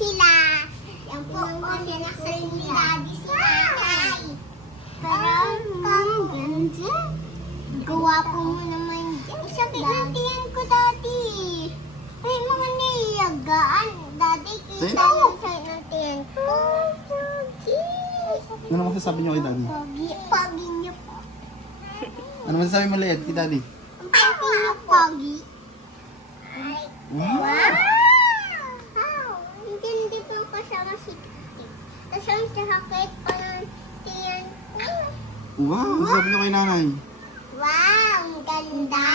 sila. Yan po ang sinasal ni Daddy si Nanay. Parang ganda. Gawa po mo naman dyan. Sakit ng tiyan ko, Daddy. Ay, mga naiyagaan. Daddy, kita yung sakit ng tiyan ko. Ano masasabi niyo kay Daddy? Pogi niyo po. Ano masasabi mo Liad kay Daddy? Ang pogi niyo, pogi. Wow! Wow! Hindi po kasama si Titi. Tapos ang sakit pa ng tiyan ko. Wow! Ano sabi niyo kay nanay? Wow! Ang ganda!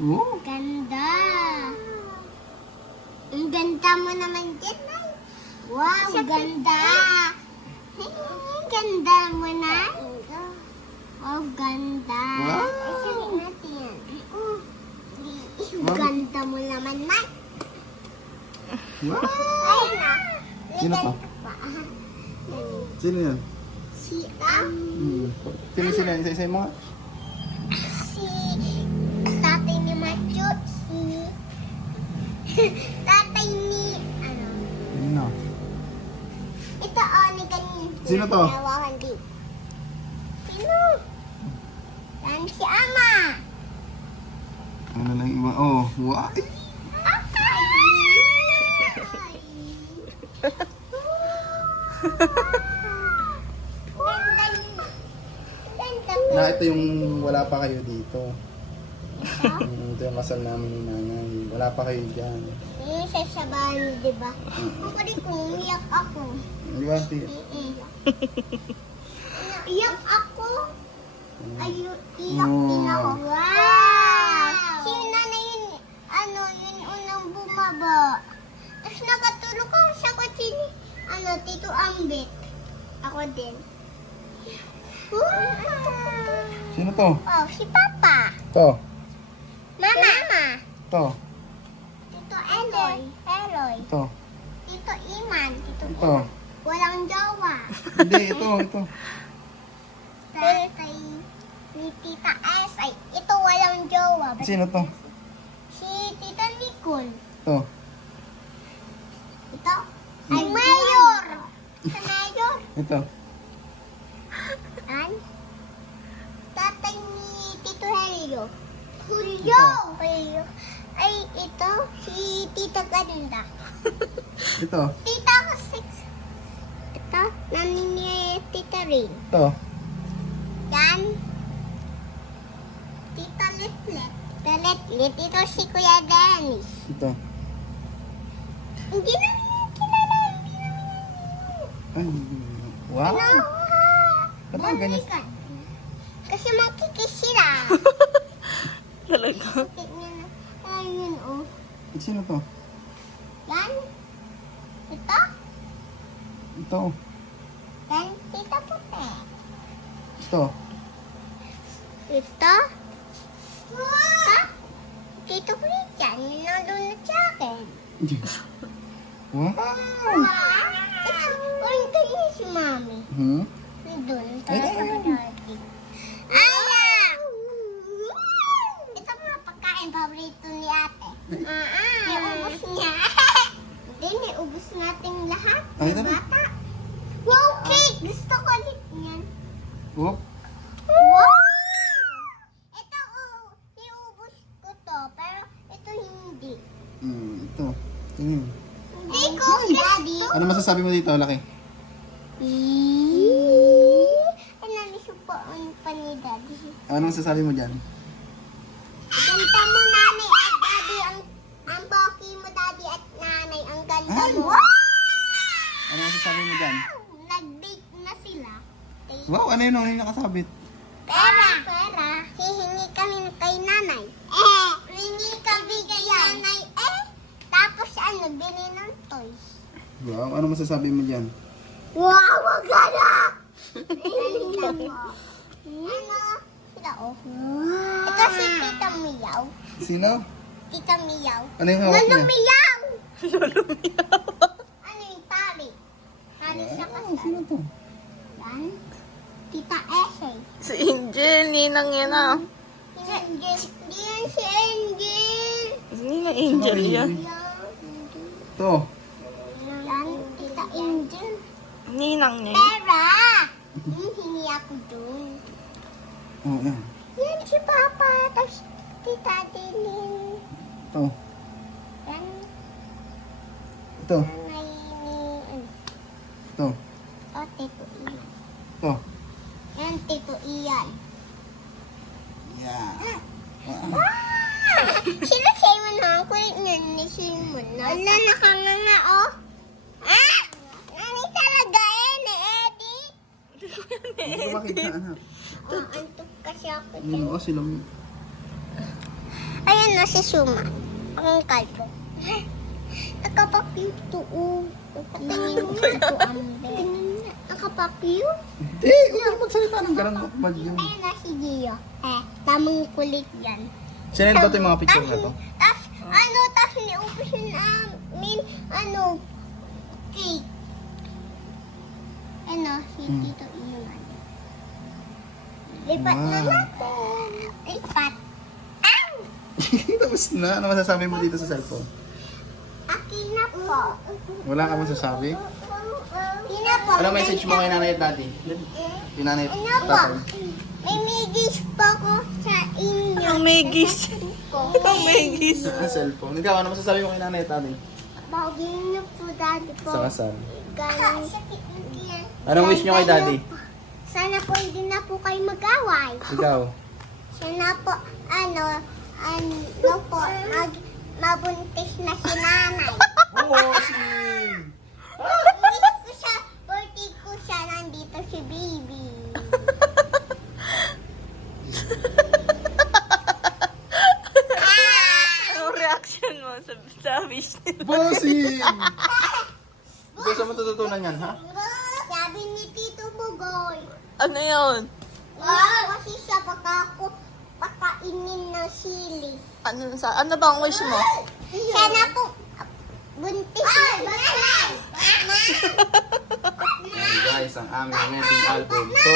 Oh! Ganda! Ang ganda mo naman dyan, Nay. Wow! Ganda! Ang ganda mo, Nay. Wow, ganda! Wow! Sabihin natin yan. Ang ganda mo naman, Nay. Wow! Ay, na. Sino to? Sino yan? Si, Sino sila? Isa-isa mo nga? si tatay ni Macho, si tatay ni, Ano? ito ni ganyan. Sino to? Nawakan din. Sino? Yan si Ama. Ano lang iba? Oh, wow! Ganda niya. Ganda mo. Na ito yung wala pa kayo dito. Ito yung kasal namin ni nanay. Wala pa kayo dyan. Yung sasabahan, di ba? Ako rin kung umiyak ako. Di ba? Ate? Iyak ako. Ayun, iyak Oh. din ako. Wow! Si nanay yun, yun unang bumaba. Tapos nakatulog ako sa kotse ni, Tito Ambit. Ako din. Wow! Sino to? Oh, si Papa. To. Mama. To. Tito Eloy. To. Tito Iman. Ito. Walang jowa. Hindi, ito. Tatay ni Tita S. Ay, ito walang jowa. Sino to? Si Tita Nicole. To. Ito? Ay, Mayor! Sa Mayor? Ito. An? Tatay ni Tito Helio. Julio! Ay, ito, si Tita Ganda. Ito. Tita ko 6. Ito, nani ni Tita Rin. To. Yan. Tita Litlet. Tita Litlet. Ito si Kuya Dennis. Ito. Hindi na niya kilala. Ay, wow! Ba't ang ganyan? Bumalik ka. Kasi makikis sila. Talaga? Sakit niya na. Ayun, oh. Sino to? Yan. Ito. Ito. Yan. Tita Puti. Ito. Ito. Ito. Tito Christian. Yung nandunod sa akin. Wow! Kasi, ang ganyan si Mami. Hmm? Nandun. Ay, Tara sa ay, ay. Manati. Ala! Ito mga pagkain paborito ni ate. Iubos niya. Hindi, iubos natin lahat. Ay, Ng dali. bata. Wow, cake! Gusto ko ulit yan. Oh, Wow! Ito, iubos ko to. Pero ito hindi. ito. Tingin. Hindi ko gusto. Ano masasabi mo dito, Laki? Ay, nalisupoan pa ni Daddy. Ano masasabi mo dyan? Ganda mo, Nanay at Daddy. Ang boki mo, Daddy at Nanay. Ang ganda Ay, mo. Ano masasabi mo dyan? Nag-date na sila. Wow, ano yun? Ano yung nakasabit? Pera. Hihingi kami kay Nanay. Hihingi kami kay Nanay. Tapos bili ng toys. Wow, ano masasabi mo dyan? Wow, maganda! Ganda mo. Sila, oh. Ito si Tita Miyaw. Sino? Tita Miyaw. Ano yung hawak Lolo niya? Miyaw! Ano yung tali? Tali sa Wow, kasal. sino to? Yan. Tita Esay. Si Angel, ninang yan ah. Si Angel. Di yan si Angel. Ninang Angel Sino yan. Angel? To. Ninang niya. Pera! Hingi ako dun. Oh, yan. Yan si Papa, tapos Tita Adeline. Ito. Yan, Ito. nanay ni, Ito. oh, Tito Ian. Ito. Yan, Tito Ian. Yeah. Sino Simon ha? Ang kulit niya ni Simon. Wala, nakanganga, oh. Ah! Nani talaga ni Eddie? Hindi ko makita, anak. Oh, antok kasi ako. Hindi mo sila. Ayan na si Suma. Ang kalpo. Nakapakyu to. Tingin nga to, Amber. Nakapakyu? Hindi, huwag kang magsalita ng ganang bad yun. Ayan na si Gio. Tamang kulit yan. Sinend ba ito yung mga picture na to? Tapos niupos yun namin, cake. Si Tito Iwan. Lipat na Wow. natin. Lipat. Ang! Tapos na. Ano masasabi mo dito sa cellphone? Akin na po. Wala ka masasabi? Akin na po. Ano message mo kay nanay at daddy? Yung nanay at Ano po? tatay. May migis po ko sa inyo. Ang megis. Ang megis. Sa cellphone. Ikaw, ano masasabi mo kay nanay at tatay? Bagay niyo po, daddy po. Sa kasal. Galing. Anong wish nyo kay daddy? Sana po hindi na po kayo mag-away. Ikaw. Sana po, mabuntis na si nanay. Oo, si... Miss ko siya, birthday ko siya, nandito si baby. Anong reaction mo sa wish nila? Bossing! Ito sa matututunan yan, ha? Sabi ni Tito Bugoy. Ano yun? Kasi siya baka ako pakainin ng sili. Ano ba ang wish mo? Sana po, buntis na si nanay. Yan guys, ang aming wedding album. So,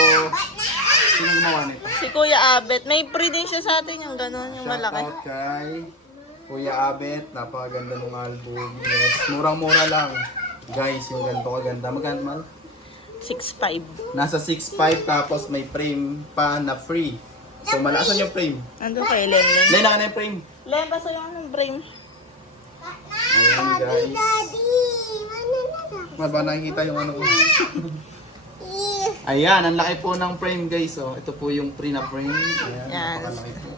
sino gumawa nito? Si Kuya Abet. May free din siya sa atin yung gano'n, yung malaki. Shoutout kay Kuya Abet. Napakaganda ng album. Yes, murang-mura lang. Guys, yung ganito kaganda. Magkano mal? 6'5". Nasa 6.5 tapos may frame pa na free. So, malasan yung frame. Nandun kay Lenlen. Layla ka na yung frame. Len, basta yung anong frame. Ayan guys. Daddy, ano na? Mal, ba nakikita yung ano ko? Ayan, ang laki po ng frame guys. Oh. Ito po yung free na frame. Ayan, Yan. napakalaki po.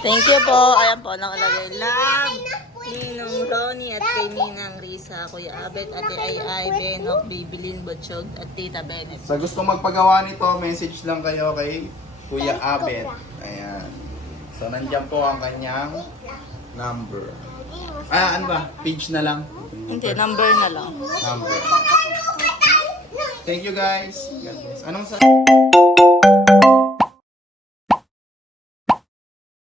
Thank you po. Ayan po, nakalagay. Love, Ninong Ronnie at kay Ninang Risa, Kuya Abet, Ate Ay, Benok, Bibilin, Butchog, at Tita Bennett. Sa gusto magpagawa nito, message lang kayo kay Kuya Abet. Ayan. So, nandiyan po ang kanyang number. Ano ba? Page na lang. Hindi, number na lang. Number. Thank you guys. God bless. Anong sa...